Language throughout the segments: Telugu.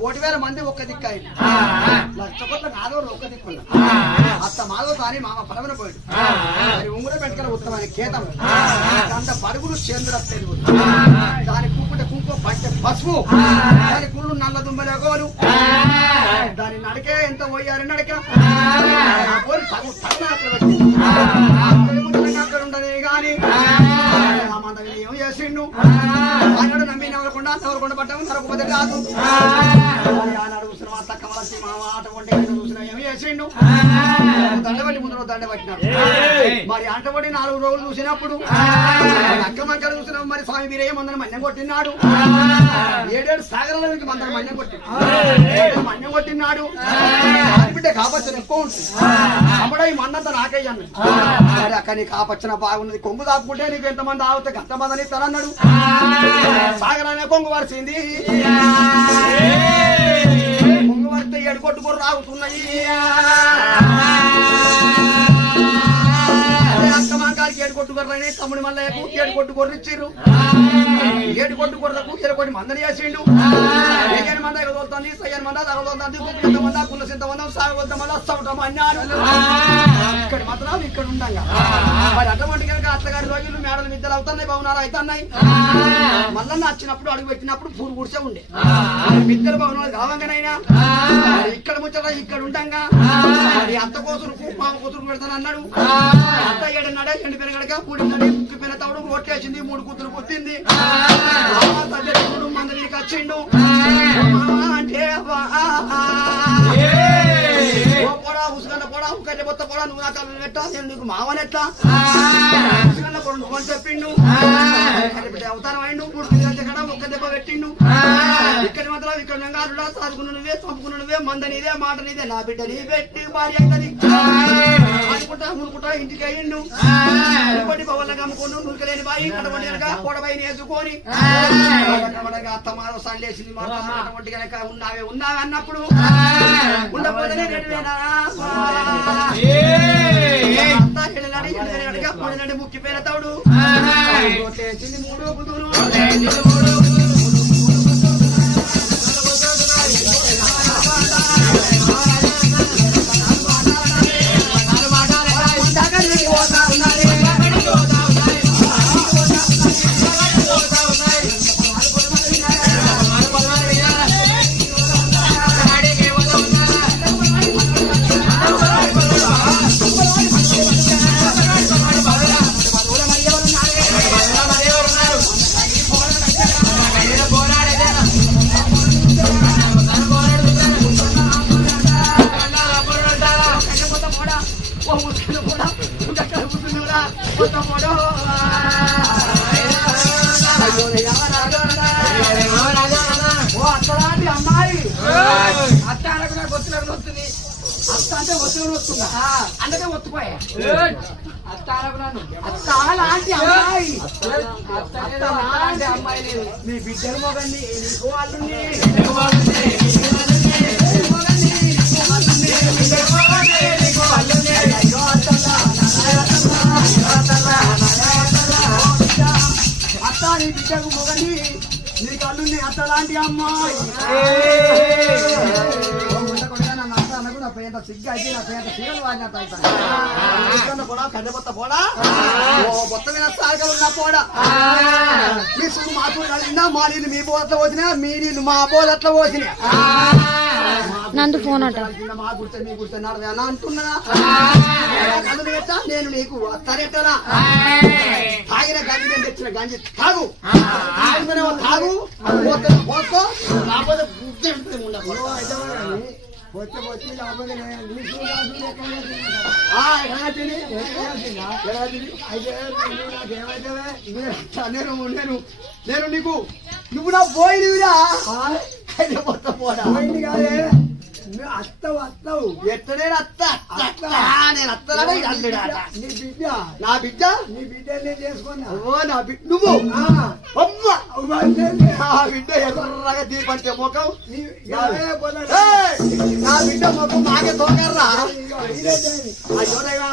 కోటి వేల మంది ఒక్క దిక్కాయి లక్ష కోట్ల నాదోడు ఒక్క దిక్కున్నా అత్త మాధవ తాని మామ పడవన పోయాడు మరి ఉంగుర పెట్టుకల ఉత్తమైన కేతం అంత పరుగులు చేంద్ర తెలుగు దాని కుంకుట కుంకుమ పట్టె పసుపు దాని కుళ్ళు నల్ల దుమ్మలే గోలు దాని నడకే ఎంత పోయారు నడక పోయి తగు నవరకుండా నవరకుండా పడ్డాము నరకపోతే రాదు మరి ఆనాడు చూసిన మా తక్క వలసి మా ఆట వంటి చూసిన ఏం చేసిండు? దండబట్టి ముందు దండ పట్టినాడు. మరి అంటబడి నాలుగు రోజులు చూసినప్పుడు అక్క స్వామి వీరయ్య మందరం మన్యం కొట్టినాడు. ఏడేడు సాగరాల నుంచి మందరం మన్యం కొట్టినాడు మన్యం కొట్టినాడు. బిడ్డ కాపచ్చన ఎక్కువ ఉంటుంది. అమ్మడా ఈ మన్నంతా నాకయ్యాను అక్క నీ కాపచ్చన బాగున్నది. కొంగు దాపుకుంటే నీకు ఎంతమంది ఆవుతే గంతమంది తనన్నాడు. సాగరానే కొంగు వరిసింది. కొంగు వరిస్తే ఏడు కొట్టుకొని రాగుతున్నాయి ఏడు కొట్టు కొర్రని తమ్ముడి మల్లయ్యకు ఏడు కొట్టు ఇచ్చిర్రు ఏడు కొట్టు కొర్రకు ఇరవై మందని చేసిండు ఏడు మంది ఎగదోలుతుంది సయ్యని మంది తగదోలుతుంది కుప్పి ఎంత వస్తాం అన్నారు ఇక్కడ మాత్రం ఇక్కడ ఉండగా మరి అటువంటి కనుక అత్తగారి రోజులు మేడలు మిద్దలు అవుతున్నాయి భవనాలు అవుతున్నాయి మళ్ళా వచ్చినప్పుడు అడుగు పెట్టినప్పుడు పూలు గుడిసే ఉండే మిద్దలు భవనాలు కావంగానైనా ఇక్కడ ముచ్చట ఇక్కడ ఉండంగా మరి అత్త కోసురుకు మామ కూతురు పెడతాను అన్నాడు అత్త ఏడన్నాడే ఎండి పెరగడక కూడిన్నాడు ముక్కి పెన తవుడు ఓట్లేసింది మూడు కూతురు కొట్టింది తల్లి మంద వచ్చిండు మామ అంటే పోడా ఉసుగన్న పోడా ఉక్కటి బొత్త పోడా నువ్వు నా కళ్ళు నెట్టా నేను నీకు మావనెట్టా నువ్వు అని చెప్పిండు అవతారం అయిండు. మూడు పిల్లలు చెక్కడ ఒక్క దెబ్బ పెట్టిండు. ఇక్కడ మాత్రం ఇక్కడ నంగారుడా సాదుకున్న నువ్వే చంపుకున్న నువ్వే మంద నీదే మాట నీదే నా బిడ్డ నీ పెట్టి భార్య అవుతుంది అనుకుంటా మునుకుంటా ఇంటికి అయ్యిండు ఇంకోటి పవన్లకు అమ్ముకుని నురికలేని బాయి కడవండి కనుక కోడబాయిని వేసుకొని అత్తమార సండేసింది మాట అటువంటి కనుక ఉన్నావే ఉన్నావే అన్నప్పుడు. ఉండబోదనే రెండు వేల. అంతా ఎడలాడి ఎడలాడిగా పొడినడి ముక్కిపోయిన తౌడు కొట్టేసింది మూడు కుదురు అత్త అంటే ఒత్తులు వస్తుందా అందుకే ఒత్తుపోయా అత్త అనకున్నాను అత్త లాంటి అమ్మాయి. అత్త లాంటి అమ్మాయి లేదు. నీ బిడ్డలు మొగండి నీకు నీకు నీకు నీకు నీకు నీకు నీకు అత్త నీ బిడ్డకు మొగని నీ కళ్ళుంది అత్త లాంటి అమ్మాయి పేద సిగ్గు అయితే నా పేద సీగలు వాడినట్టు అవుతాను పోడా ఓ బొత్త మీద సాగలు పోడా? మీ సుడు మా మా నీళ్ళు మీ బోధట్లో పోసినా మీ నీళ్ళు మా బోధట్లో పోసినా. నందు ఫోన్ అట. మా గుర్తు మీ గుర్తు అని అంటున్నా. నేను నీకు తరెట్టనా తాగిన గంజి నేను తెచ్చిన గంజి తాగు. తాగు. పోతే పోసుకో. కాకపోతే ఉండకూడదు. నేను ఉండేను నేను నీకు నువ్వు నా పోయినవిరా అయితే మొత్తం అత్తవు అత్తవు. ఎత్తనే అత్త? అత్త నేను అత్తరా నీ బిడ్డ? నా బిడ్డ? నీ బిడ్డ? నేను చేసుకున్నా. నా బిడ్డ. నువ్వు? అమ్మా! ఆ బిడ్డ ఎర్రగా తీపడితే ముఖం నా తోకర్రా అయ్యోరేగా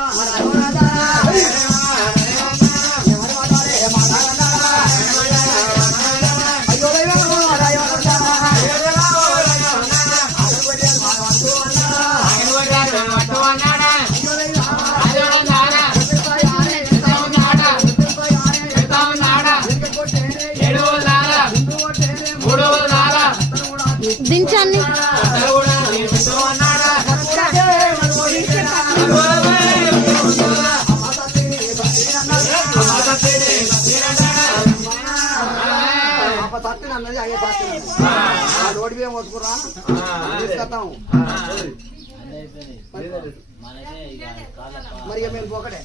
అత్తని అన్నది అయ్యే పాత్ర రోడ్డు బియ్యం పోసుకురా తీసుకొస్తాము మరి మేము పోకడే